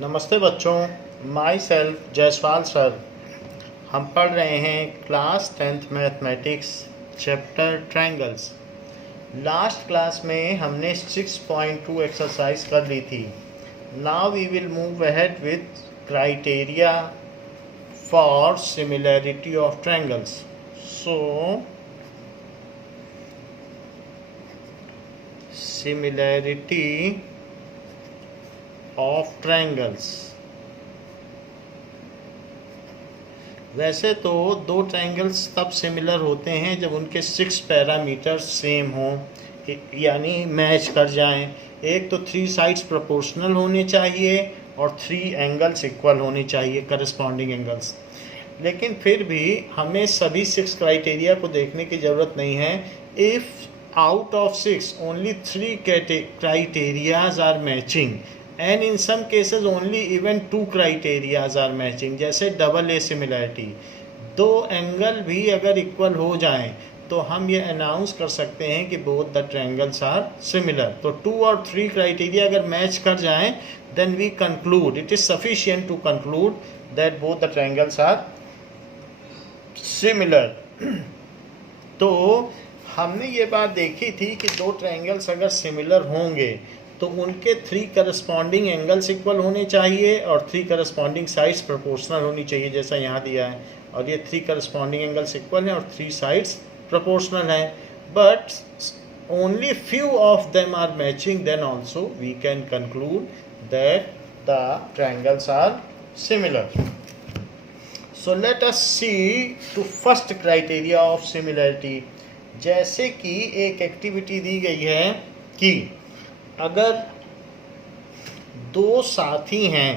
नमस्ते बच्चों, my self Jaiswal sir. हम पढ़ रहे हैं class 10th mathematics chapter triangles. Last class में हमने 6.2 एक्सरसाइज कर ली थी। Now we will move ahead with criteria for similarity of triangles. So similarity of triangles. वैसे तो दो ट्रायंगल्स तब सिमिलर होते हैं जब उनके 6 पैरामीटर सेम हों, यानी मैच कर जाएं। एक तो 3 साइड्स प्रोपोर्शनल होने चाहिए और 3 एंगल्स इक्वल होने चाहिए, करस्पॉन्डिंग एंगल्स। लेकिन फिर भी हमें सभी 6 क्राइटेरिया को देखने की ज़रूरत नहीं है। If out of 6 only 3 criterias are matching and in some cases only even 2 criterias are matching, जैसे डबल ए सिमिलैरिटी। दो एंगल भी अगर इक्वल हो जाएं तो हम ये अनाउंस कर सकते हैं कि both the triangles are similar. तो 2 और 3 क्राइटेरिया अगर मैच कर जाएं then we conclude, it is sufficient to conclude that both the triangles are similar. तो हमने ये बात देखी थी कि दो ट्रायंगल्स अगर सिमिलर होंगे तो उनके 3 करस्पॉन्डिंग एंगल्स इक्वल होने चाहिए और 3 करस्पॉन्डिंग साइड्स प्रोपोर्शनल होनी चाहिए, जैसा यहाँ दिया है। और ये 3 करस्पॉन्डिंग एंगल्स इक्वल हैं और 3 साइड्स प्रोपोर्शनल हैं, but only few of them are matching, then also we can conclude that the triangles are similar. So let us see to first criteria of similarity. जैसे कि एक activity दी गई है कि अगर दो साथी हैं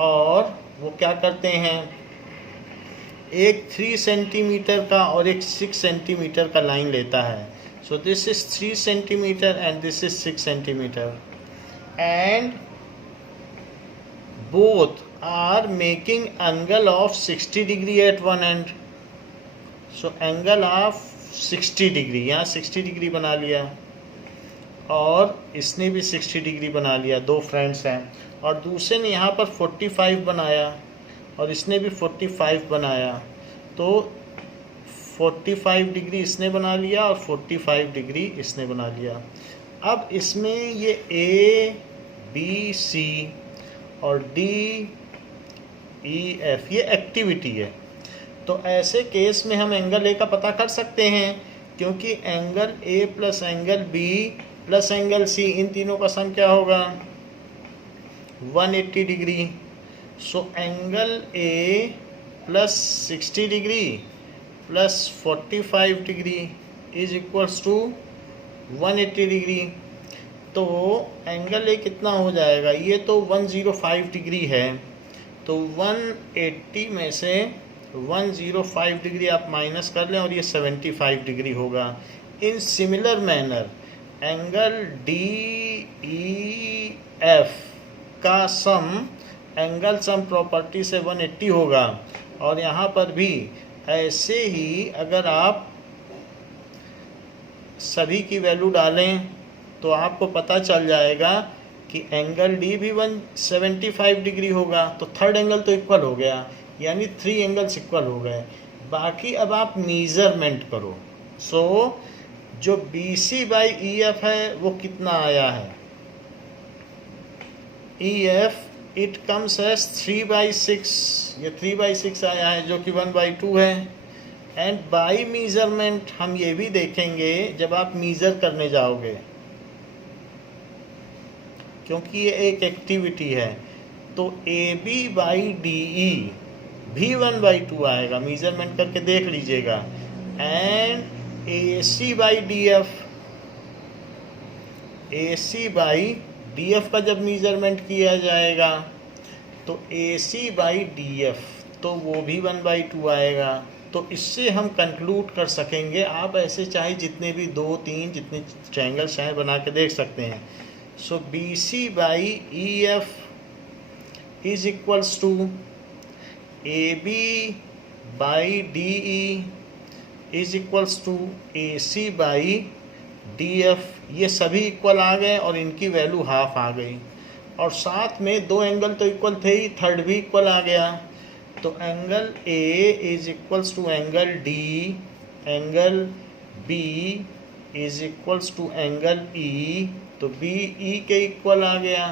और वो क्या करते हैं, एक 3 सेंटीमीटर का और एक 6 सेंटीमीटर का लाइन लेता है। So this is 3 centimetre and this is 6 centimetre and both are making angle of 60 degree at one end. So angle of 60 degree, यहाँ 60 डिग्री बना लिया और इसने भी 60 डिग्री बना लिया। दो फ्रेंड्स हैं और दूसरे ने यहाँ पर 45 बनाया और इसने भी 45 बनाया। तो 45 डिग्री इसने बना लिया और 45 डिग्री इसने बना लिया। अब इसमें ये A, B, C और D, E, F ये एक्टिविटी है। तो ऐसे केस में हम एंगल ए का पता कर सकते हैं, क्योंकि angle A plus angle B plus angle C, इन तीनों का सम क्या होगा 180 degree. So angle A plus 60 degree plus 45 degree is equals to 180 degree. तो एंगल ए कितना हो जाएगा, ये तो 105 डिग्री है। तो 180 में से 105 डिग्री आप माइनस कर लें और ये 75 डिग्री होगा। In similar manner angle D E F का सम एंगल सम प्रॉपर्टी से 180 होगा। और यहाँ पर भी ऐसे ही अगर आप सभी की वैल्यू डालें तो आपको पता चल जाएगा कि एंगल डी भी 175 डिग्री होगा। तो थर्ड एंगल तो इक्वल हो गया, यानी 3 एंगल्स इक्वल हो गए। बाकी अब आप मीज़रमेंट करो। सो जो B C by E F है वो कितना आया है, E F it comes as 3/6, ये 3/6 आया है जो कि 1/2 है। एंड बाई मीज़रमेंट हम ये भी देखेंगे जब आप मीज़र करने जाओगे, क्योंकि ये एक एक्टिविटी है। तो A B by D E भी 1/2 आएगा, मीज़रमेंट करके देख लीजिएगा। And A C by D F, A C by D F का जब मीज़रमेंट किया जाएगा तो A C by D F तो वो भी 1/2 आएगा। तो इससे हम कंक्लूड कर सकेंगे, आप ऐसे चाहे जितने भी 2, 3 जितने ट्रायंगल चाहे बना के देख सकते हैं। So B C by E F is equals to A B by D E is equals to A C by D F. ये सभी इक्वल आ गए और इनकी वैल्यू हाफ आ गई। और साथ में दो एंगल तो इक्वल थे ही, थर्ड भी इक्वल आ गया। तो angle A is equals to angle D, angle B is equals to angle E, तो बी ई के इक्वल आ गया,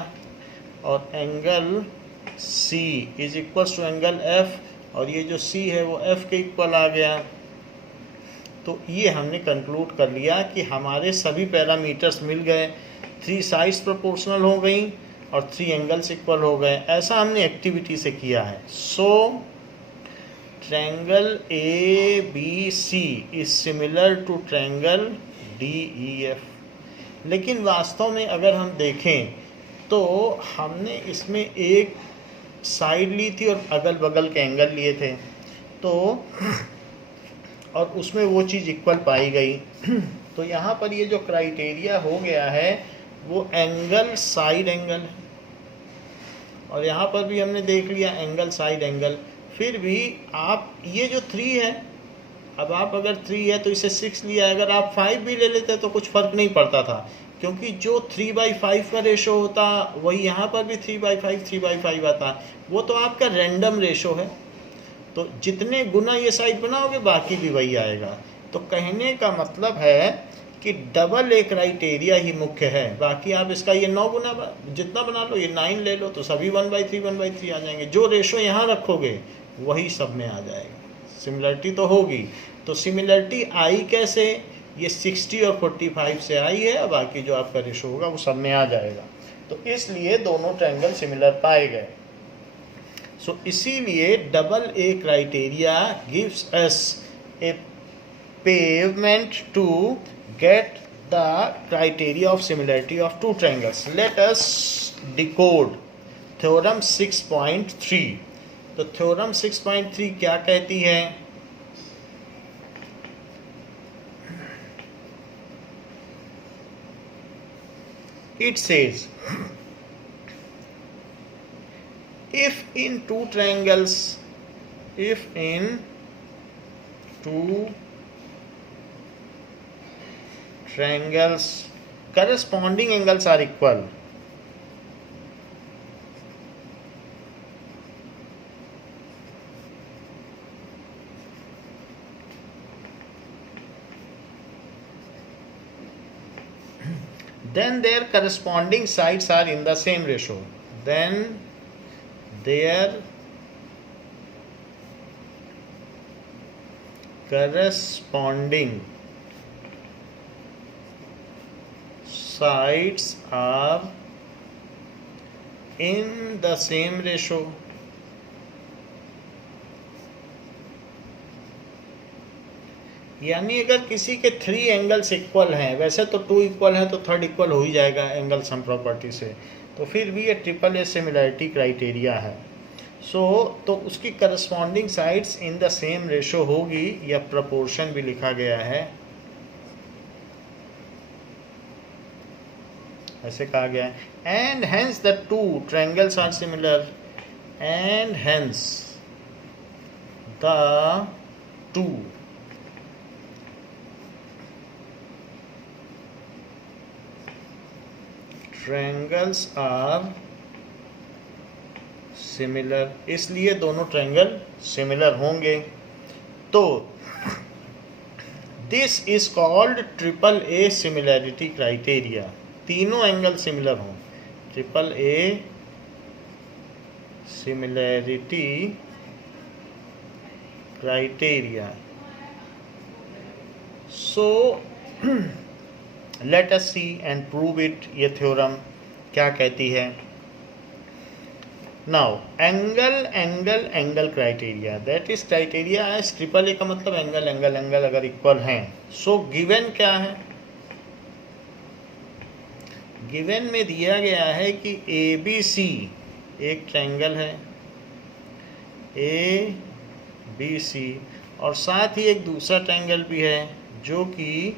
और angle C is equals to angle F, और ये जो सी है वो एफ के इक्वल आ गया। तो ये हमने कंक्लूड कर लिया कि हमारे सभी पैरामीटर्स मिल गए, 3 साइड्स प्रोपोर्शनल हो गई और 3 एंगल्स इक्वल हो गए। ऐसा हमने एक्टिविटी से किया है। So triangle A B C is similar to triangle D E F. लेकिन वास्तव में अगर हम देखें तो हमने इसमें एक साइड ली थी और अगल बगल के एंगल लिए थे, तो और उसमें वो चीज़ इक्वल पाई गई। तो यहाँ पर ये जो क्राइटेरिया हो गया है वो एंगल साइड एंगल है, और यहाँ पर भी हमने देख लिया एंगल साइड एंगल। फिर भी आप ये जो 3 है, अब आप अगर 3 है तो इसे 6 लिया, अगर आप 5 भी ले लेते तो कुछ फ़र्क नहीं पड़ता था, क्योंकि जो 3/5 का रेशो होता वही यहाँ पर भी 3/5 आता। वो तो आपका रैंडम रेशो है, तो जितने गुना ये साइड बनाओगे बाकी भी वही आएगा। तो कहने का मतलब है कि डबल ए क्राइटेरिया ही मुख्य है, बाकी आप इसका ये 9 गुना जितना बना लो, ये 9 ले लो, तो सभी 1/3 आ जाएंगे। जो रेशो यहाँ रखोगे वही सब में आ जाएगा। सिमिलरिटी तो होगी, तो सिमिलरिटी आई कैसे, ये 60 और 45 से आई है, और बाकी जो आपका रेशो होगा वो सब में आ जाएगा। तो इसलिए दोनों ट्रायंगल सिमिलर पाए गए। सो इसीलिए double A criteria gives us A pavement to get the criteria of similarity of two triangles. Let us decode theorem 6.3. तो theorem 6.3 क्या कहती है? It says if in two triangles corresponding angles are equal, then their corresponding sides are in the same ratio. Then their corresponding sides are in the same ratio. यानी अगर किसी के 3 angles equal हैं, वैसे तो 2 इक्वल हैं तो third equal हो ही जाएगा एंगल सम प्रॉपर्टी से, तो फिर भी ये ट्रिपल ए सिमिलरिटी क्राइटेरिया है। तो उसकी corresponding sides in the same ratio होगी, या प्रपोर्शन भी लिखा गया है, ऐसे कहा गया है। And hence the 2 triangles are similar, and hence the 2 triangles are similar, इसलिए दोनों ट्रायंगल सिमिलर होंगे। तो this is called triple A similarity criteria. तीनों एंगल सिमिलर हों, triple A similarity criteria. So let us see and prove it. ये theorem क्या कहती है? Now angle angle angle criteria, that is criteria as triple A का मतलब angle angle angle अगर equal हैं। सो गिवन क्या है? गिवन में दिया गया है कि ए बी सी एक ट्रायंगल है, ए बी सी, और साथ ही एक दूसरा ट्रायंगल भी है जो कि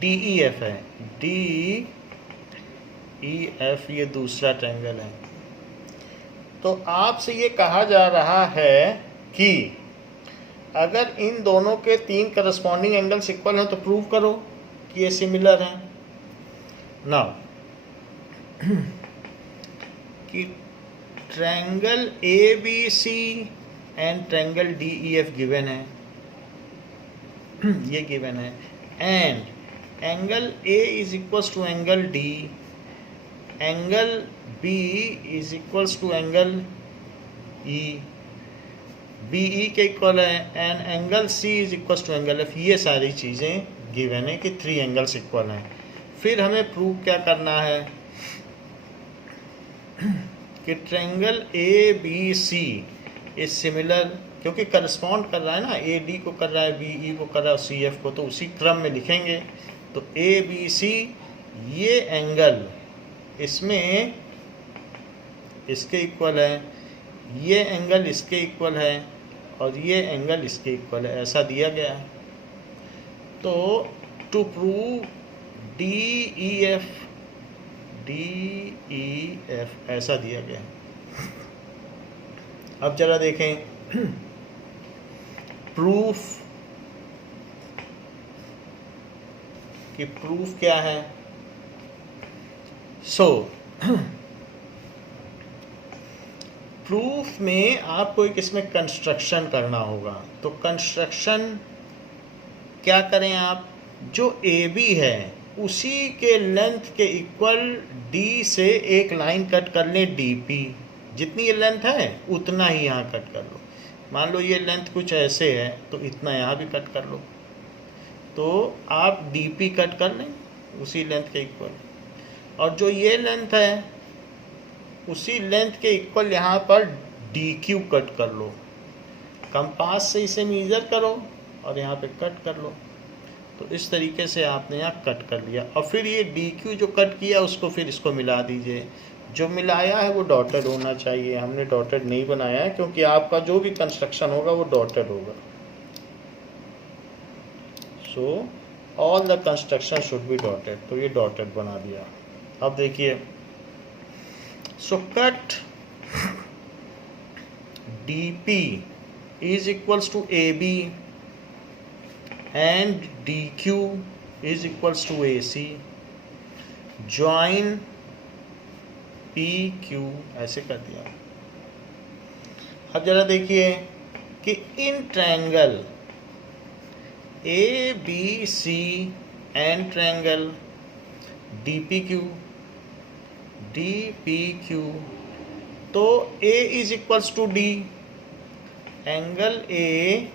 डी ई एफ है। डी ई एफ ये दूसरा ट्रायंगल है। तो आपसे ये कहा जा रहा है कि अगर इन दोनों के 3 करस्पॉन्डिंग एंगल्स इक्वल हैं तो प्रूव करो। कि ये सिमिलर है। नाउ कि triangle A B C and triangle D E F given है, ये गिवन है, and angle A is equals to angle D, angle B is equals to angle E, B E के equal है, and angle C is equals to angle F. ये सारी चीज़ें given है कि 3 एंगल्स इक्वल हैं। फिर हमें प्रूव क्या करना है कि triangle A B C is similar, क्योंकि करस्पॉन्ड कर रहा है ना, ए डी को कर रहा है, बी ई को कर रहा है, सी एफ को, तो उसी क्रम में लिखेंगे। तो ए बी सी ये एंगल इसमें इसके इक्वल है, ये एंगल इसके इक्वल है, और ये एंगल इसके इक्वल है, ऐसा दिया गया है। तो to prove D E F ऐसा दिया गया है। अब जरा देखें प्रूफ, कि प्रूफ क्या है। सो प्रूफ में आपको एक इसमें कंस्ट्रक्शन करना होगा। तो कंस्ट्रक्शन क्या करें आप, जो ए बी है उसी के लेंथ के इक्वल डी से एक लाइन कट कर लें, डी पी। जितनी ये लेंथ है उतना ही यहाँ कट कर लो। मान लो ये लेंथ कुछ ऐसे है तो इतना यहाँ भी कट कर लो, तो आप डी पी कट कर लें उसी लेंथ के इक्वल, और जो ये लेंथ है उसी लेंथ के इक्वल यहाँ पर डी क्यू कट कर लो। कंपास से इसे मेजर करो और यहाँ पे कट कर लो। तो इस तरीके से आपने यहाँ कट कर लिया, और फिर ये डी क्यू जो कट किया उसको फिर इसको मिला दीजिए। जो मिलाया है वो डॉटेड होना चाहिए, हमने डॉटेड नहीं बनाया है क्योंकि आपका जो भी कंस्ट्रक्शन होगा वो डॉटेड होगा। So all the construction should be dotted, तो ये डॉटेड बना दिया। अब देखिए, so cut D P is equals to A B and D Q is equals to A C, join P Q, ऐसे कर दिया। अब जरा देखिए कि इन triangle A B C and triangle D P Q, तो A is equals to D, angle A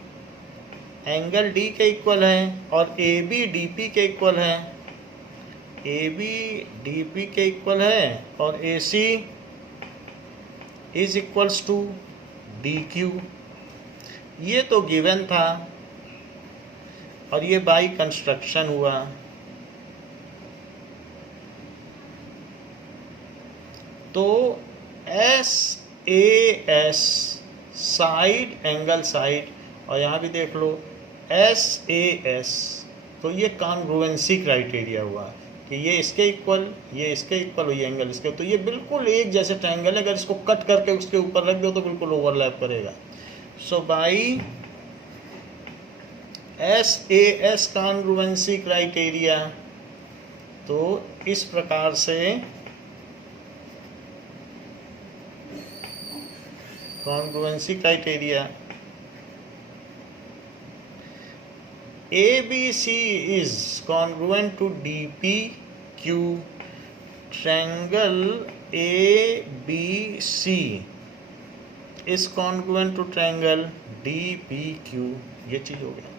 angle D के इक्वल है, और ए बी डी पी के इक्वल है, ए बी डी पी के इक्वल है, और A C is equals to D Q. ये तो गिवन था और ये बाई कंस्ट्रक्शन हुआ। तो S A S side angle side, और यहाँ भी देख लो एस ए एस, तो ये कॉन्ग्रुएंसी क्राइटेरिया हुआ कि ये इसके इक्वल, ये इसके इक्वल, और ये एंगल इसके, तो ये बिल्कुल एक जैसे ट्रायंगल है। अगर इसको कट करके उसके ऊपर रख दो तो बिल्कुल ओवरलैप करेगा। So by S A S congruency criteria, तो इस प्रकार से congruency criteria ABC is congruent to DPQ, triangle ABC is congruent to triangle DPQ। ये चीज हो गया।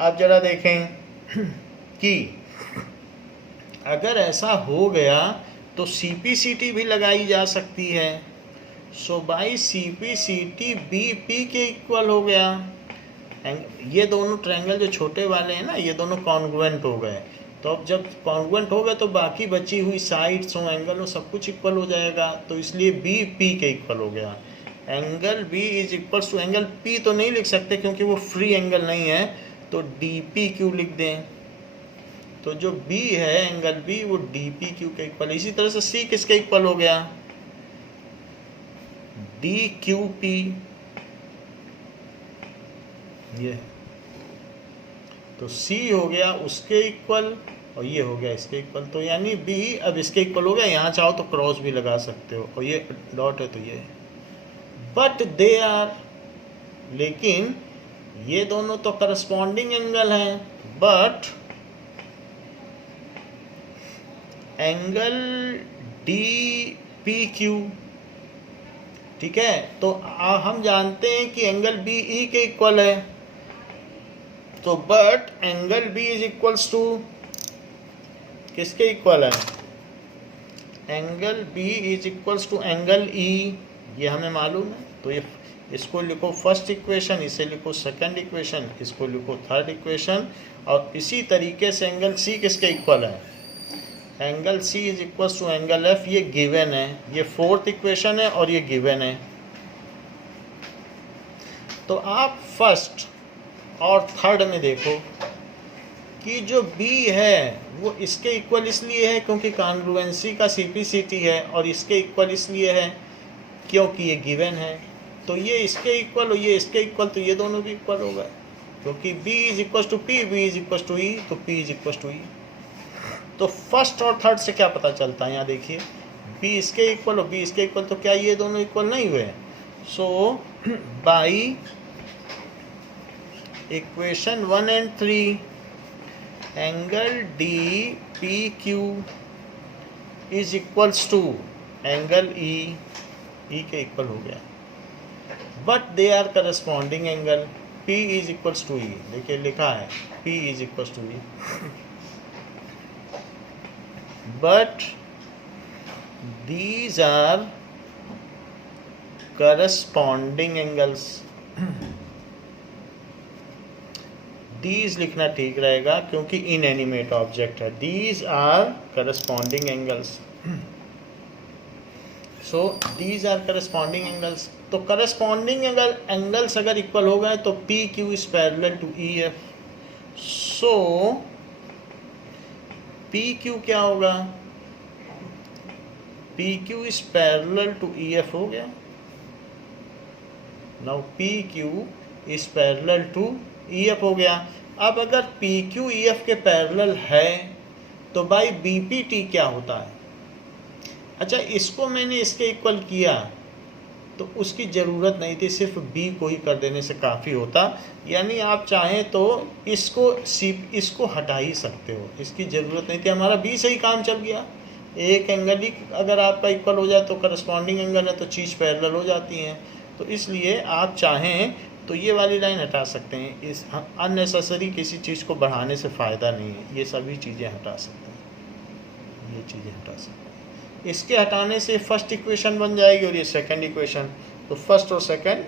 अब जरा देखें कि अगर ऐसा हो गया तो CPCT भी लगाई जा सकती है। सो बाई CPCT BP के इक्वल हो गया। ये दोनों ट्रायंगल जो छोटे वाले हैं ना, ये दोनों कॉन्ग्रुएंट हो गए। तो अब जब कॉन्ग्रुएंट हो गए तो बाकी बची हुई साइड्स हो, एंगल हो, सब कुछ इक्वल हो जाएगा। तो इसलिए बी पी के इक्वल हो गया। Angle B is equals to angle P तो नहीं लिख सकते क्योंकि वो फ्री एंगल नहीं है, तो डी पी क्यू लिख दें। तो जो बी है एंगल बी वो डी पी क्यू के इक्वल। इसी तरह से सी किसके इक्वल हो गया, डी क्यू पी। ये तो C हो गया उसके इक्वल और ये हो गया इसके इक्वल, तो यानी B अब इसके इक्वल हो गया। यहाँ चाहो तो क्रॉस भी लगा सकते हो, और ये डॉट है तो ये है। बट दे आर, लेकिन ये दोनों तो करस्पॉन्डिंग एंगल हैं, but angle D P Q, ठीक है, तो हम जानते हैं कि एंगल बी ई के इक्वल है, तो but angle B is equals to किसके इक्वल है? Angle B is equals to angle E, ये हमें मालूम है। तो ये इसको लिखो फर्स्ट इक्वेशन, इसे लिखो सेकंड इक्वेशन, इसको लिखो थर्ड इक्वेशन, और इसी तरीके से एंगल सी किसके इक्वल है? Angle C is equals to angle F, ये गिवन है, ये फोर्थ इक्वेशन है और ये गिवन है। तो आप फर्स्ट और थर्ड में देखो कि जो B है वो इसके इक्वल इसलिए है क्योंकि कॉन्ग्रुएंसी का CP/CT है, और इसके इक्वल इसलिए है क्योंकि ये गिवन है। तो ये इसके इक्वल और ये इसके इक्वल, तो ये दोनों भी इक्वल हो गए, क्योंकि B is equal to P, B is equal to E, तो P is equal to E। तो फर्स्ट और थर्ड से क्या पता चलता है? यहाँ देखिए, B इसके इक्वल और B इसके इक्वल, तो क्या ये दोनों इक्वल नहीं हुए? So by equation 1 and 3 angle D P Q is equals to angle E, E के इक्वल हो गया, but they are corresponding angle, P is equals to E. देखिए लिखा है P is equals to E, but these are corresponding angles। these लिखना ठीक रहेगा क्योंकि इनएनिमेट ऑब्जेक्ट है। these are corresponding angles, so these are corresponding angles। तो corresponding angles अगर इक्वल हो गए तो PQ is parallel to EF, so PQ क्या होगा? PQ is parallel to EF हो गया। Now PQ is parallel to EF हो गया। अब अगर PQ EF के पैरेलल है तो भाई BPT क्या होता है? अच्छा, इसको मैंने इसके इक्वल किया तो उसकी ज़रूरत नहीं थी, सिर्फ B को ही कर देने से काफ़ी होता। यानी आप चाहें तो इसको हटा ही सकते हो, इसकी ज़रूरत नहीं थी, हमारा B से ही काम चल गया। एक एंगल ही अगर आपका इक्वल हो जाए तो करस्पॉन्डिंग एंगल है तो चीज़ पैरेलल हो जाती हैं। तो इसलिए आप चाहें तो ये वाली लाइन हटा सकते हैं, इस अननेसेसरी किसी चीज़ को बढ़ाने से फ़ायदा नहीं है, ये सभी चीज़ें हटा सकते हैं, ये चीज़ें हटा सकते हैं। इसके हटाने से फर्स्ट इक्वेशन बन जाएगी और ये सेकंड इक्वेशन। तो फर्स्ट और सेकंड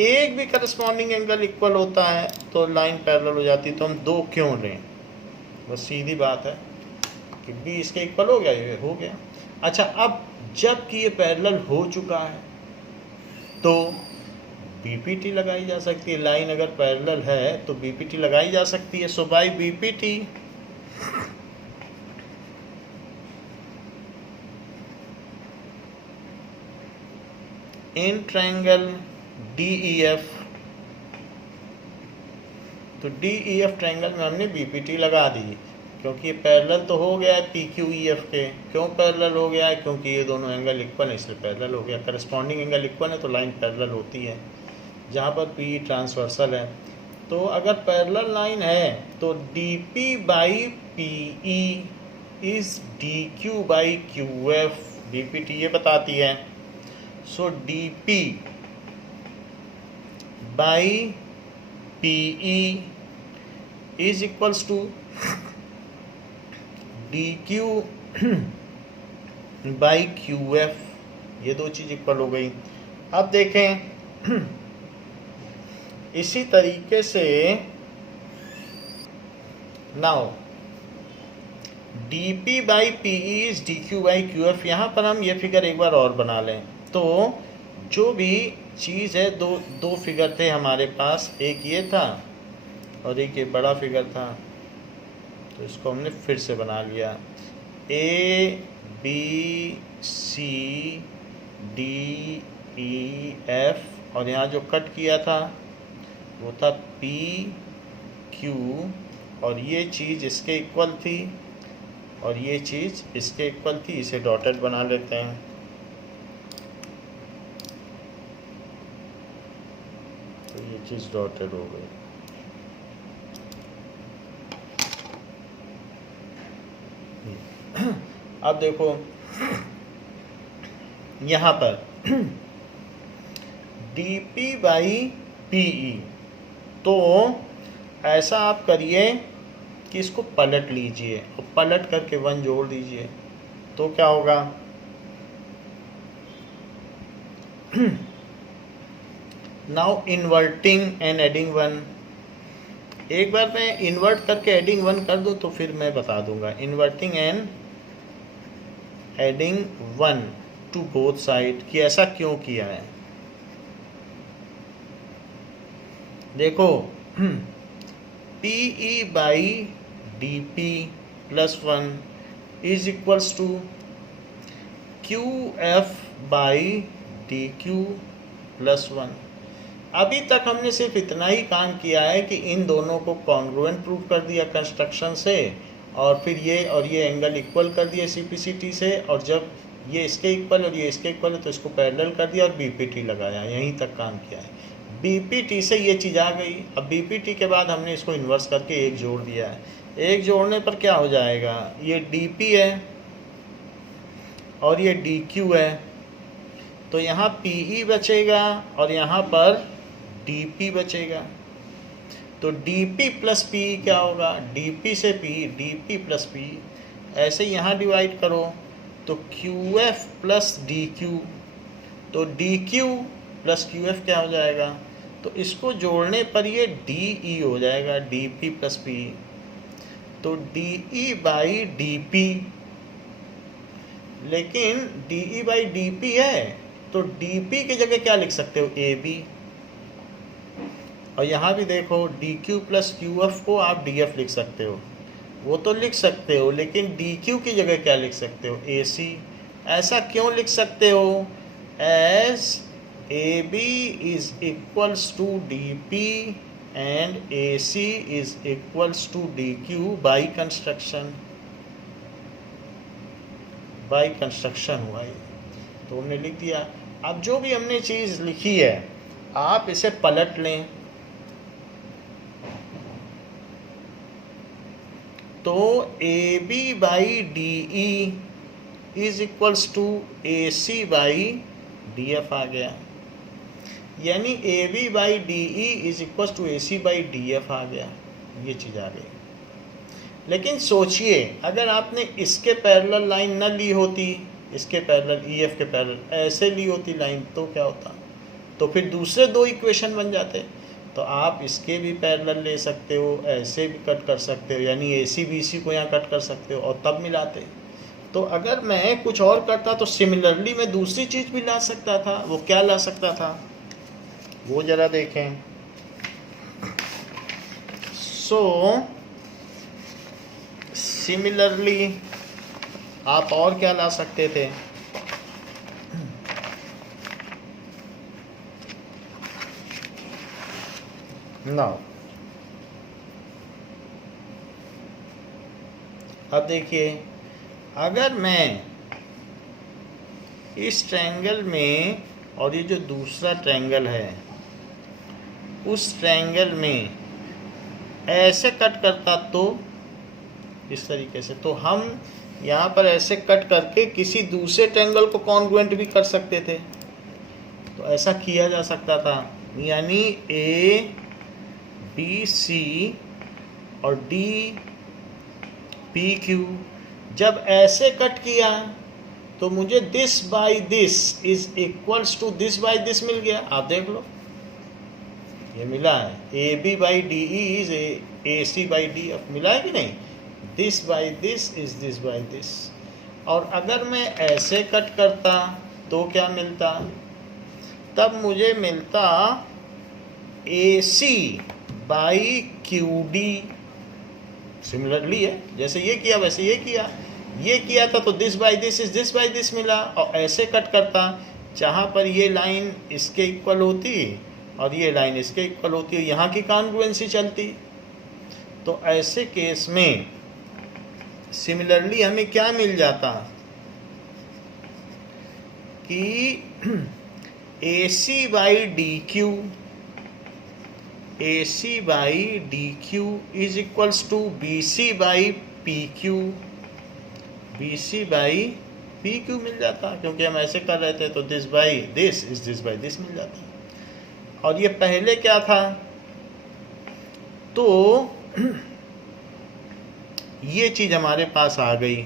एक भी करस्पॉन्डिंग एंगल इक्वल होता है तो लाइन पैरेलल हो जाती है, तो हम दो क्यों लें? बस सीधी बात है कि B इसके इक्वल हो गया, ये हो गया। अच्छा, अब जब कि ये पैरेलल हो चुका है तो BPT लगाई जा सकती है। लाइन अगर पैरेलल है तो BPT लगाई जा सकती है। So by BPT in triangle DEF, तो DEF ट्रायंगल में हमने BPT लगा दी क्योंकि ये पैरेलल तो हो गया है PQEF के। क्यों पैरेलल हो गया है? क्योंकि ये दोनों एंगल इक्वल है इसलिए पैरेलल हो गया। करस्पॉन्डिंग एंगल इक्वल है तो लाइन पैरेलल होती है, जहाँ पर PE ट्रांसवर्सल है। तो अगर पैरेलल लाइन है तो DP by PE is DQ by QF, BPT ये बताती है। सो DP by PE is equals to DQ by QF, ये दो चीज़ इक्वल हो गई। अब देखें इसी तरीके से now DP by PE is DQ by QF। यहाँ पर हम ये फिगर एक बार और बना लें। तो जो भी चीज़ है, दो फिगर थे हमारे पास, एक ये था और एक ये बड़ा फिगर था, तो इसको हमने फिर से बना लिया। ABCDEF और यहाँ जो कट किया था वो था PQR Q और ये चीज़ इसके इक्वल थी और ये चीज़ इसके इक्वल थी, इसे डॉटेड बना लेते हैं। तो ये चीज़ डॉटेड हो गई। अब देखो यहाँ पर dP/PE, तो ऐसा आप करिए कि इसको पलट लीजिए और पलट करके 1 जोड़ दीजिए, तो क्या होगा? Now inverting and adding 1। एक बार मैं इन्वर्ट करके एडिंग 1 कर दूं तो फिर मैं बता दूंगा। Inverting and adding 1 to both side, कि ऐसा क्यों किया है। देखो PE/DP + 1 is equals to QF/DQ + 1। अभी तक हमने सिर्फ इतना ही काम किया है कि इन दोनों को कॉन्ग्रुएंट प्रूव कर दिया कंस्ट्रक्शन से, और फिर ये और ये एंगल इक्वल कर दिया CPCT से, और जब ये इसके इक्वल और ये इसके इक्वल है तो इसको पैरेलल कर दिया और BPT लगाया। यहीं तक काम किया है। BPT से ये चीज़ आ गई। अब BPT के बाद हमने इसको इन्वर्स करके 1 जोड़ दिया है। 1 जोड़ने पर क्या हो जाएगा? ये DP है और ये DQ है, तो यहाँ PE बचेगा और यहाँ पर DP बचेगा। तो DP + PE क्या होगा? DP से PE, DP + PE। ऐसे यहाँ डिवाइड करो तो QF + DQ, तो DQ + QF क्या हो जाएगा? तो इसको जोड़ने पर ये DE हो जाएगा, DP + PE। तो DE/DP, लेकिन DE/DP है तो DP की जगह क्या लिख सकते हो? AB। और यहाँ भी देखो DQ + QF को आप DF लिख सकते हो, वो तो लिख सकते हो, लेकिन DQ की जगह क्या लिख सकते हो? AC। ऐसा क्यों लिख सकते हो? As AB is equals to DP and AC is equals to DQ by construction हुआ है, तो हमने लिख दिया। अब जो भी हमने चीज़ लिखी है आप इसे पलट लें, तो AB/DE is equals to AC/DF आ गया, यानी AB/DE is equals to AC/DF आ गया। ये चीज़ आ गई। लेकिन सोचिए अगर आपने इसके पैरेलल लाइन न ली होती, इसके पैरेलल EF के पैरेलल ऐसे ली होती लाइन, तो क्या होता? तो फिर दूसरे 2 इक्वेशन बन जाते। तो आप इसके भी पैरेलल ले सकते हो, ऐसे भी कट कर सकते हो, यानी AC BC को यहाँ कट कर सकते हो और तब मिलाते। तो अगर मैं कुछ और करता तो सिमिलरली मैं दूसरी चीज़ भी ला सकता था। वो क्या ला सकता था वो ज़रा देखें। सिमिलरली आप और क्या ला सकते थे? नाउ अब देखिए, अगर मैं इस ट्रायंगल में और ये जो दूसरा ट्रायंगल है उस ट्रायंगल में ऐसे कट करता, तो इस तरीके से, तो हम यहाँ पर ऐसे कट करके किसी दूसरे ट्रायंगल को कॉन्ग्रुएंट भी कर सकते थे। तो ऐसा किया जा सकता था, यानी ABC और DPQ जब ऐसे कट किया तो मुझे this by this is equals to this by this मिल गया। आप देख लो, ये मिला है। AB/DE is AC/DF मिला है कि नहीं? this by this is this by this। और अगर मैं ऐसे कट करता तो क्या मिलता? तब मुझे मिलता AC/QD। सिमिलरली है, जैसे ये किया वैसे ये किया था तो this by this is this by this मिला। और ऐसे कट करता जहाँ पर ये लाइन इसके इक्वल होती और ये लाइन इसके इक्वल होती है, यहाँ की कॉन्ग्रुएंसी चलती। तो ऐसे केस में सिमिलरली हमें क्या मिल जाता कि AC by D Q is equals to BC by PQ मिल जाता, क्योंकि हम ऐसे कर रहे थे तो this by this is this by this मिल जाता। और ये पहले क्या था, तो ये चीज हमारे पास आ गई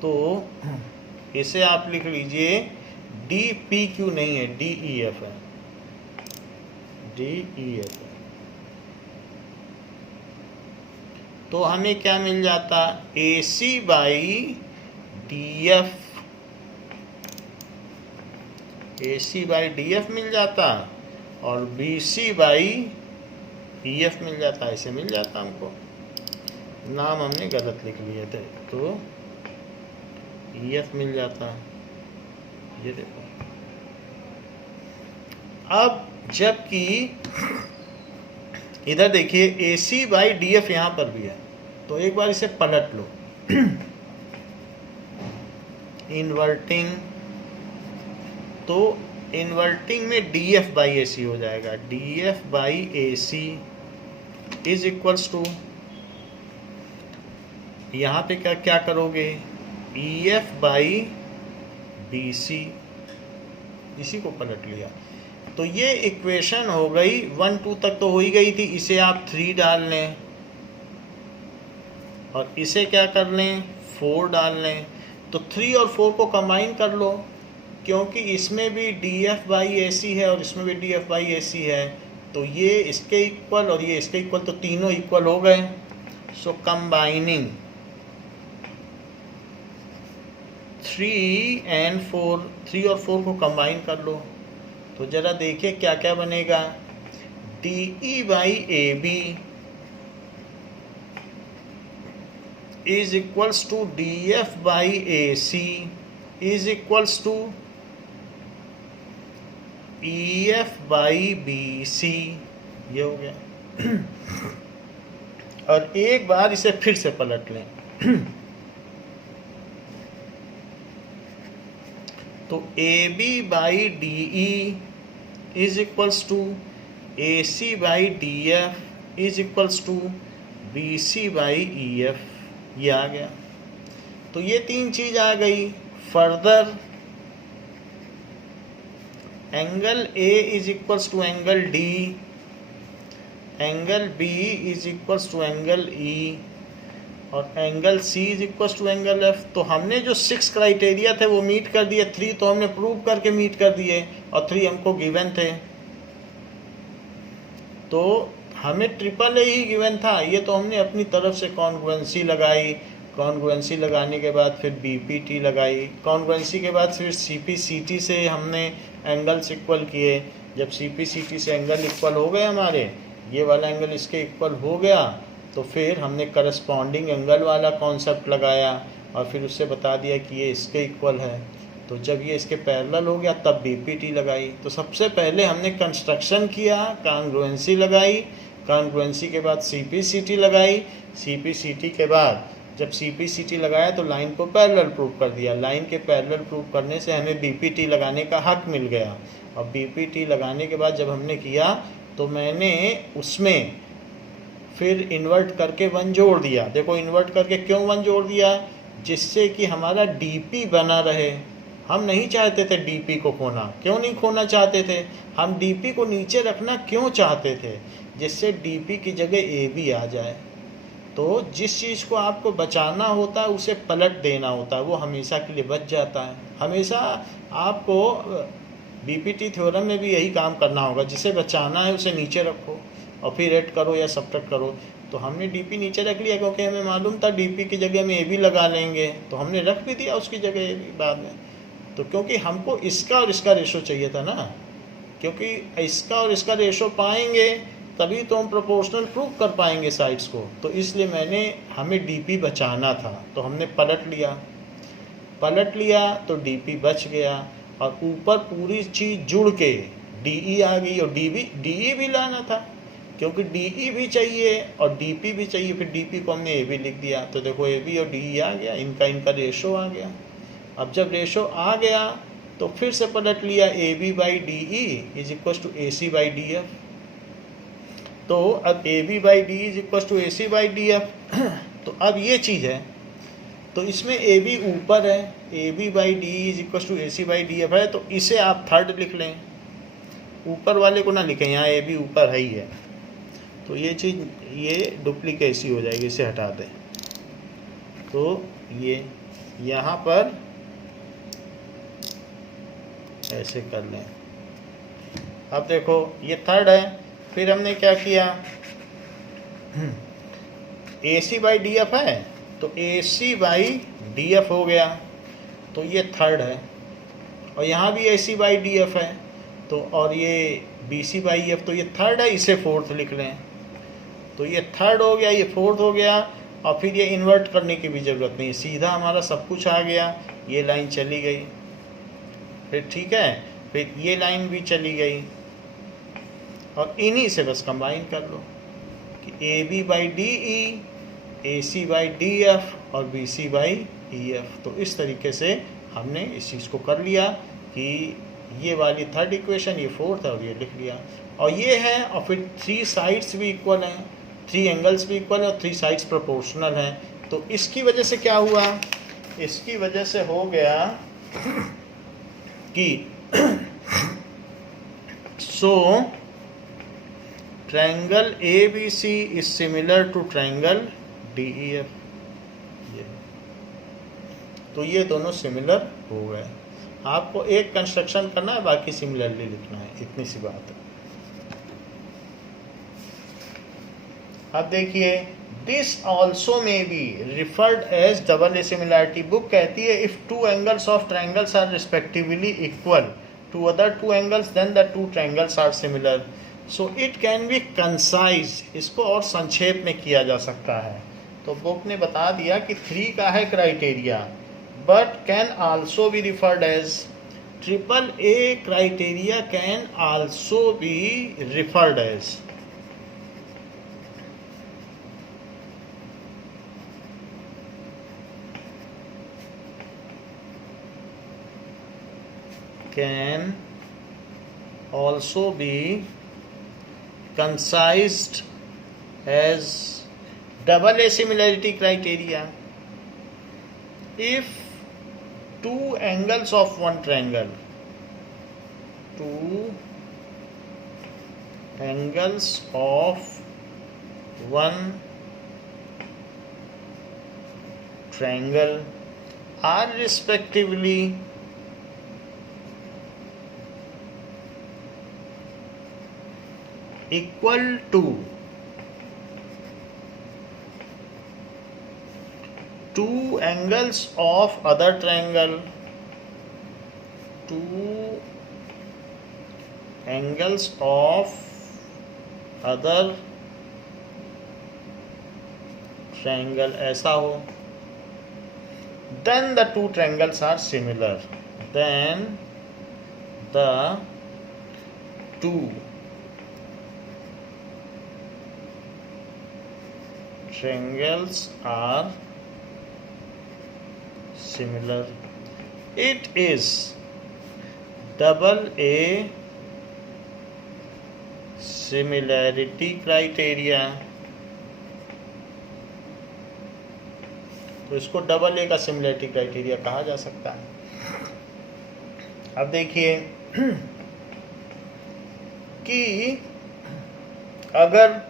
तो इसे आप लिख लीजिए DPQ नहीं है, DEF है, DEF है। तो हमें क्या मिल जाता, AC बाई DF मिल जाता और BC बाई EF मिल जाता, ऐसे मिल जाता। हमको नाम हमने गलत लिख लिए थे, तो EF मिल जाता। ये देखो, अब जबकि इधर देखिए AC बाई DF यहाँ पर भी है, तो एक बार इसे पलट लो इन्वर्टिंग, तो इन्वर्टिंग में DF बाई AC हो जाएगा, DF by AC is equals to, यहाँ पे क्या क्या करोगे, EF बाई BC, इसी को पलट लिया। तो ये इक्वेशन हो गई 1 2 तक तो हो ही गई थी, इसे आप 3 डाल लें और इसे क्या कर लें 4 डाल लें, तो 3 और 4 को कंबाइन कर लो, क्योंकि इसमें भी DF बाई AC है और इसमें भी DF बाई AC है, तो ये इसके इक्वल और ये इसके इक्वल, तो तीनों इक्वल हो गए। सो कंबाइनिंग 3 और 4 को कंबाइन कर लो, तो जरा देखिए क्या क्या बनेगा, DE by AB is equals to DF by AC is equals to EF by BC, ये हो गया। और एक बार इसे फिर से पलट लें तो AB by DE is equals to AC by DF is equals to BC by EF, ये आ गया। तो ये 3 चीज आ गई। Further angle A is equals to angle D, angle B is equals to angle E और angle C is equals to angle F। तो हमने जो 6 क्राइटेरिया थे वो मीट कर दिए, 3 तो हमने प्रूव करके मीट कर दिए और 3 हमको गिवन थे। तो हमें AAA ही गिवन था, ये तो हमने अपनी तरफ से कॉन्ग्रुएंसी लगाई, कॉन्ग्रुएंसी लगाने के बाद फिर BPT लगाई, कॉन्ग्रुएंसी के बाद फिर CPCT से हमने एंगल्स इक्वल किए। जब CPCT से एंगल इक्वल हो गए हमारे, ये वाला एंगल इसके इक्वल हो गया, तो फिर हमने करस्पॉन्डिंग एंगल वाला कॉन्सेप्ट लगाया और फिर उससे बता दिया कि ये इसके इक्वल है। तो जब ये इसके पैरेलल हो गया तब BPT लगाई। तो सबसे पहले हमने कंस्ट्रक्शन किया, कॉन्ग्रुएंसी लगाई, कॉन्ग्रुएंसी के बाद CPCT लगाई, CPCT के बाद जब CPCT लगाया तो लाइन को पैरेलल प्रूव कर दिया, लाइन के पैरेलल प्रूव करने से हमें BPT लगाने का हक मिल गया। और BPT लगाने के बाद जब हमने किया तो मैंने उसमें फिर इन्वर्ट करके 1 जोड़ दिया। देखो इन्वर्ट करके क्यों 1 जोड़ दिया, जिससे कि हमारा DP बना रहे। हम नहीं चाहते थे DP को खोना। क्यों नहीं खोना चाहते थे, हम DP को नीचे रखना क्यों चाहते थे, जिससे DP की जगह AB आ जाए। तो जिस चीज़ को आपको बचाना होता है उसे पलट देना होता है, वो हमेशा के लिए बच जाता है। हमेशा आपको BPT थ्योरम में भी यही काम करना होगा, जिसे बचाना है उसे नीचे रखो और फिर ऐड करो या सब्ट्रैक्ट करो। तो हमने DP नीचे रख लिया क्योंकि हमें मालूम था DP की जगह में AB लगा लेंगे, तो हमने रख भी दिया उसकी जगह AB बाद में। तो क्योंकि हमको इसका और इसका रेशो चाहिए था ना, क्योंकि इसका और इसका रेशो पाएंगे तभी तो हम प्रोपोर्शनल प्रूव कर पाएंगे साइड्स को। तो इसलिए हमें DP बचाना था, तो हमने पलट लिया तो DP बच गया और ऊपर पूरी चीज़ जुड़ के DE आ गई, और DE भी लाना था, क्योंकि DE भी चाहिए और DP भी चाहिए। फिर DP को हमने AB लिख दिया, तो देखो AB और DE आ गया, इनका रेशो आ गया। अब जब रेशो आ गया तो फिर से पलट लिया, AB/DE is equal to AC/DF। तो अब AB/DE is equal to AC/DF। तो अब ये चीज़ है, तो इसमें AB ऊपर है, AB/DE is equal to AC/DF है, तो इसे आप थर्ड लिख लें, ऊपर वाले को ना लिखें, यहाँ AB ऊपर है ही है। तो ये चीज़, ये डुप्लीकेसी हो जाएगी, इसे हटा दें। तो ये यहाँ पर ऐसे कर लें। अब देखो ये थर्ड है, फिर हमने क्या किया, AC/DF है, तो AC/DF हो गया, तो ये थर्ड है। और यहाँ भी AC/DF है, तो और ये BC/F, तो ये थर्ड है, इसे फोर्थ लिख लें। तो ये थर्ड हो गया, ये फोर्थ हो गया, और फिर ये इन्वर्ट करने की भी ज़रूरत नहीं, सीधा हमारा सब कुछ आ गया। ये लाइन चली गई, फिर ठीक है, फिर ये लाइन भी चली गई, और इन्हीं से बस कंबाइन कर लो कि AB/DE, AC/DF और BC/EF। तो इस तरीके से हमने इस चीज़ को कर लिया कि ये वाली थर्ड इक्वेशन, ये फोर्थ है, और ये लिख लिया। और ये है, और फिर 3 साइड्स भी इक्वल हैं, 3 एंगल्स भी इक्वल है, और 3 साइड्स प्रोपोर्शनल हैं। तो इसकी वजह से क्या हुआ, इसकी वजह से हो गया कि so triangle ABC is similar to triangle DEF। तो ये दोनों सिमिलर हो गए। आपको एक कंस्ट्रक्शन करना है, बाकी सिमिलरली लिखना है, इतनी सी बात है। अब देखिए, this also may be referred as double A similarity. Book कहती है if 2 angles of triangles are respectively equal to other 2 angles then the 2 triangles are similar, so it can be concise. इसको और संक्षेप में किया जा सकता है। तो बुक ने बता दिया कि 3 का है criteria, but can also be referred as AAA criteria, can also be referred as can also be concised as double asimilarity criteria if 2 angles of one triangle, 2 angles of one triangle are respectively equal to 2 angles of other triangle, 2 angles of other triangle ऐसा हो, then the 2 triangles are similar, then the 2 triangles are similar. It is AA similarity criteria। तो इसको AA का similarity criteria कहा जा सकता है। अब देखिए कि अगर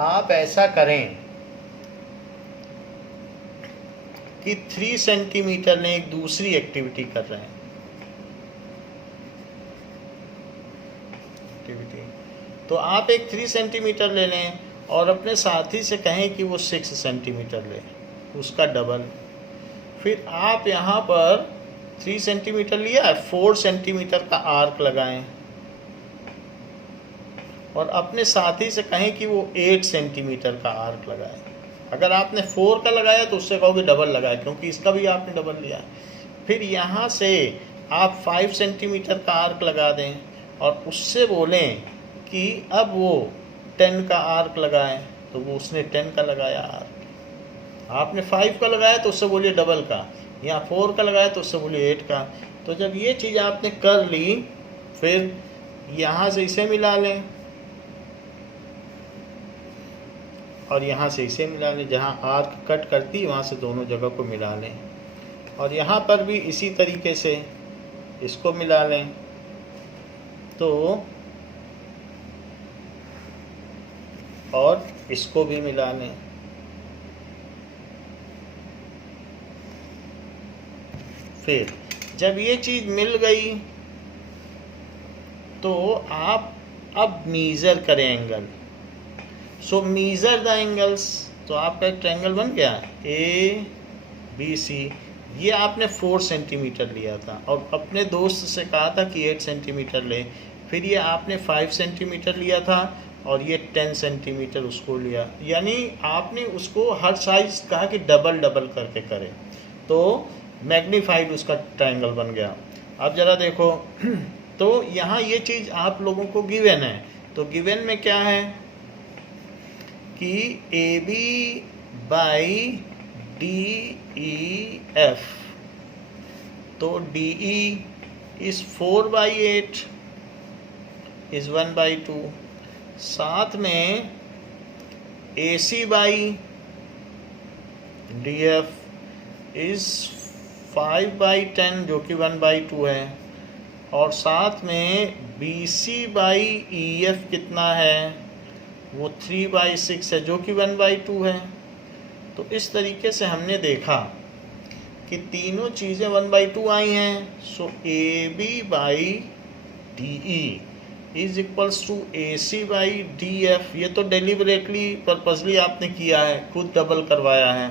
आप ऐसा करें कि 3 सेंटीमीटर ने एक दूसरी एक्टिविटी कर रहे हैं, तो आप एक 3 सेंटीमीटर ले लें और अपने साथी से कहें कि वो 6 सेंटीमीटर ले, उसका डबल। फिर आप यहाँ पर 3 सेंटीमीटर लिया है, 4 सेंटीमीटर का आर्क लगाएं और अपने साथी से कहें कि वो 8 सेंटीमीटर का आर्क लगाए। अगर आपने 4 का लगाया तो उससे कहोगे डबल लगाए, क्योंकि इसका भी आपने डबल लिया। फिर यहाँ से आप 5 सेंटीमीटर का आर्क लगा दें और उससे बोलें कि अब वो 10 का आर्क लगाए, तो वो उसने 10 का लगाया आर्क। आपने 5 का लगाया तो उससे बोलिए डबल का, या 4 का लगाया तो उससे बोलिए 8 का। तो जब ये चीज़ आपने कर ली, फिर यहाँ से इसे मिला लें और यहाँ से इसे मिला लें, जहाँ आर्क कट करती वहाँ से दोनों जगह को मिला लें, और यहाँ पर भी इसी तरीके से इसको मिला लें। तो और इसको भी मिला लें। फिर जब ये चीज़ मिल गई तो आप अब मीज़र करें angle. So measure the angles, तो आपका एक ट्रायंगल बन गया ABC। ये आपने 4 सेंटीमीटर लिया था और अपने दोस्त से कहा था कि 8 सेंटीमीटर ले। फिर ये आपने 5 सेंटीमीटर लिया था और ये 10 सेंटीमीटर उसको लिया, यानी आपने उसको हर साइज कहा कि डबल डबल करके करें, तो मैग्नीफाइड उसका ट्रायंगल बन गया। अब ज़रा देखो तो यहाँ ये चीज़ आप लोगों को गिवन है, तो गिवन में क्या है कि AB बाई DEF, तो DE इज़ 4/8 इज़ 1/2, साथ में AC बाई DF इज़ 5/10 जो कि 1/2 है, और साथ में BC बाई EF कितना है, वो 3/6 है जो कि 1/2 है। तो इस तरीके से हमने देखा कि तीनों चीज़ें 1/2 आई हैं। So AB by DE is equals to AC by DF। ये तो डेलिबरेटली पर्पसली आपने किया है, खुद डबल करवाया है।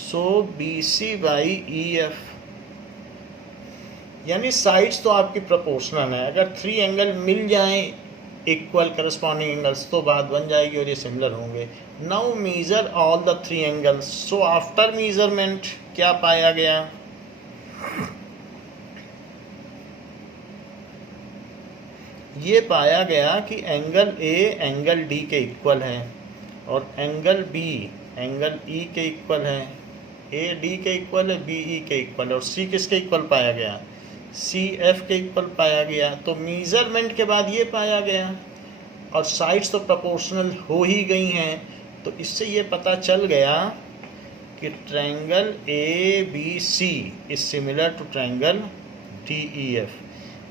सो BC बाई EF, यानी साइड्स तो आपकी प्रोपोर्शनल है। अगर 3 एंगल मिल जाएं इक्वल करस्पॉन्डिंग एंगल्स तो बात बन जाएगी और ये सिमिलर होंगे। Now measure all the 3 angles. So after measurement क्या पाया गया, ये पाया गया कि एंगल A एंगल D के इक्वल है और एंगल B एंगल E के इक्वल है। A D के इक्वल है, B E के इक्वल है, और C किसके इक्वल पाया गया, C F के इक्वल पाया गया। तो मीज़रमेंट के बाद ये पाया गया, और साइड्स तो प्रोपोर्शनल हो ही गई हैं। तो इससे ये पता चल गया कि triangle ABC is similar to triangle DEF।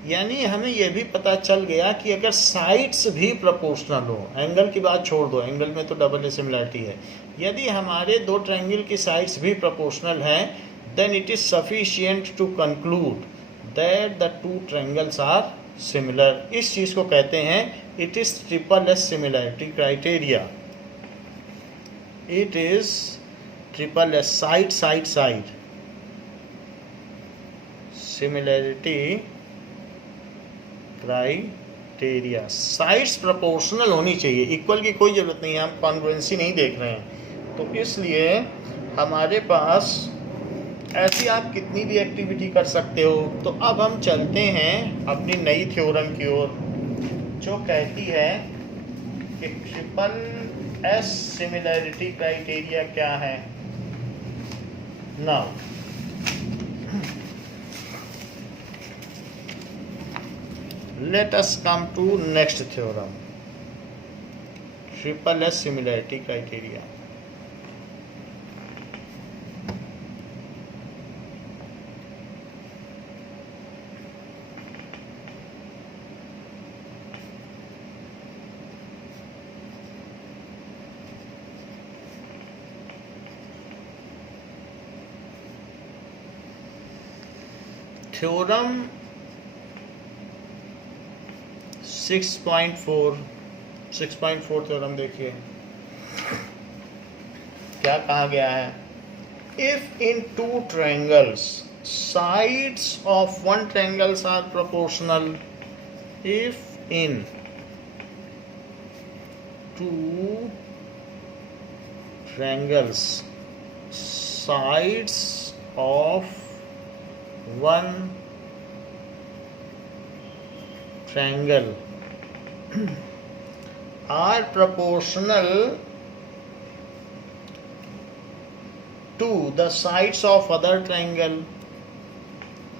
यानी हमें यह भी पता चल गया कि अगर साइड्स भी प्रोपोर्शनल हो, एंगल की बात छोड़ दो, एंगल में तो डबल सिमिलरिटी है, यदि हमारे दो ट्रायंगल की साइड्स भी प्रोपोर्शनल हैं, then it is sufficient to conclude that the two triangles are similar. इस चीज़ को कहते हैं it is triple S similarity criteria. It is triple S, side side side similarity criteria. Sides proportional होनी चाहिए, equal की कोई ज़रूरत नहीं है, हम कॉन्ग्रुएंसी नहीं देख रहे हैं। तो इसलिए हमारे पास ऐसी आप कितनी भी एक्टिविटी कर सकते हो। तो अब हम चलते हैं अपनी नई थ्योरम की ओर, जो कहती है कि ट्रिपल एस सिमिलरिटी क्राइटेरिया क्या है। Now let us come to next theorem, triple S similarity criteria। Theorem 6.4 theorem देखिए क्या कहा गया है। If in two triangles sides of one triangles are proportional, if in two triangles sides of one triangle are proportional to the sides of other triangle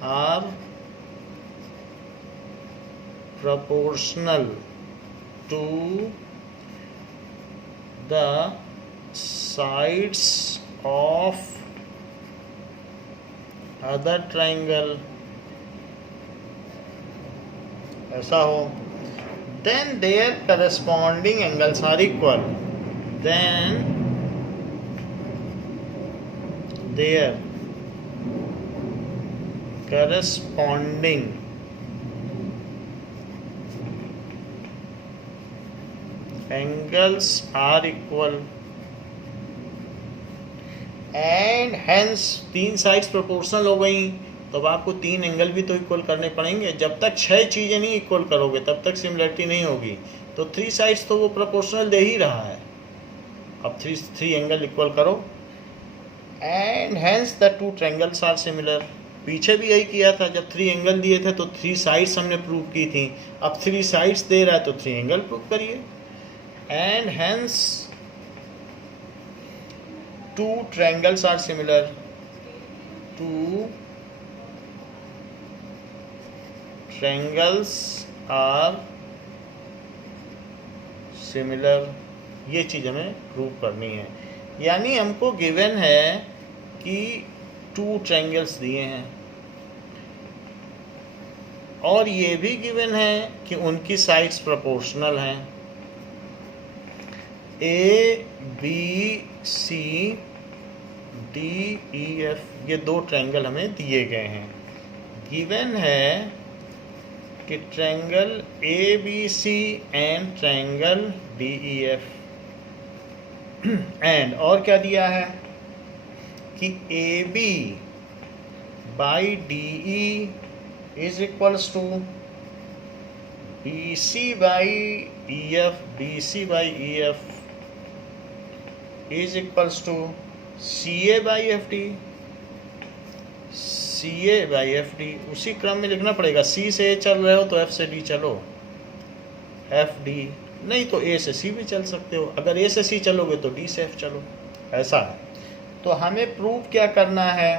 are proportional to the sides of other triangle, ऐसा हो, then their corresponding angles are equal, then their corresponding angles are equal and hence तीन sides proportional हो गई, तो अब आपको तीन angle भी तो इक्वल करने पड़ेंगे। जब तक 6 चीज़ें नहीं इक्वल करोगे तब तक सिमिलरिटी नहीं होगी। तो 3 साइड्स तो वो प्रोपोर्शनल दे ही रहा है। अब 3 एंगल इक्वल करो and hence the 2 triangles are similar. पीछे भी यही किया था, जब 3 एंगल दिए थे तो 3 साइड्स हमने प्रूव की थी। अब 3 साइड्स दे रहा है तो 3 एंगल प्रूव करिए and hence 2 triangles are similar. 2 triangles are similar. ये चीज़ हमें प्रूव करनी है। यानी हमको गिवन है कि 2 ट्रायंगल्स दिए हैं और ये भी गिवन है कि उनकी साइड्स प्रोपोर्शनल हैं। A B C D E F ये 2 ट्रायंगल हमें दिए गए हैं। गिवन है कि triangle A B C and triangle D E F and और क्या दिया है कि A B by D E is equals to B C by E F, B C by E F is equals to C A by F D, C A by F D. उसी क्रम में लिखना पड़ेगा। सी से ए चल रहे हो तो एफ से डी चलो, एफ डी नहीं तो ए से सी भी चल सकते हो। अगर ए से सी चलोगे तो डी से एफ चलो, ऐसा है। तो हमें प्रूव क्या करना है,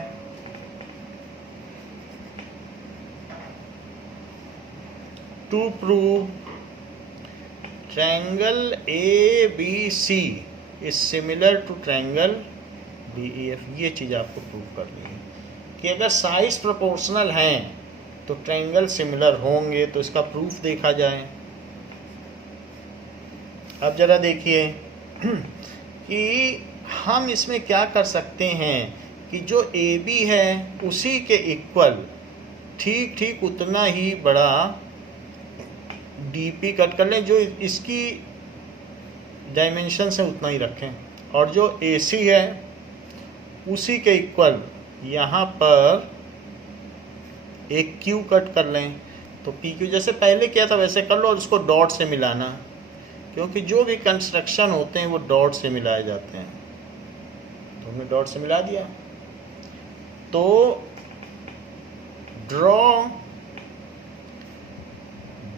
to prove triangle A B C is similar to triangle D E F. ये चीज़ आपको प्रूव करनी है कि अगर साइड्स प्रोपोर्शनल हैं तो ट्रायंगल सिमिलर होंगे। तो इसका प्रूफ देखा जाए। अब जरा देखिए कि हम इसमें क्या कर सकते हैं कि जो ए बी है उसी के इक्वल ठीक ठीक उतना ही बड़ा डी पी कट कर लें, जो इसकी डायमेंशन से उतना ही रखें, और जो ए सी है उसी के इक्वल यहाँ पर एक क्यू कट कर लें। तो पी क्यू जैसे पहले किया था वैसे कर लो और उसको डॉट से मिलाना, क्योंकि जो भी कंस्ट्रक्शन होते हैं वो डॉट से मिलाए जाते हैं। तो हमने डॉट से मिला दिया। तो draw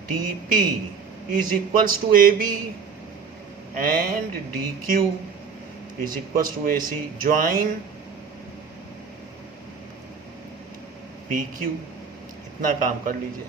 D P is equals to A B and D Q is equals to A C. Join P Q. इतना काम कर लीजिए।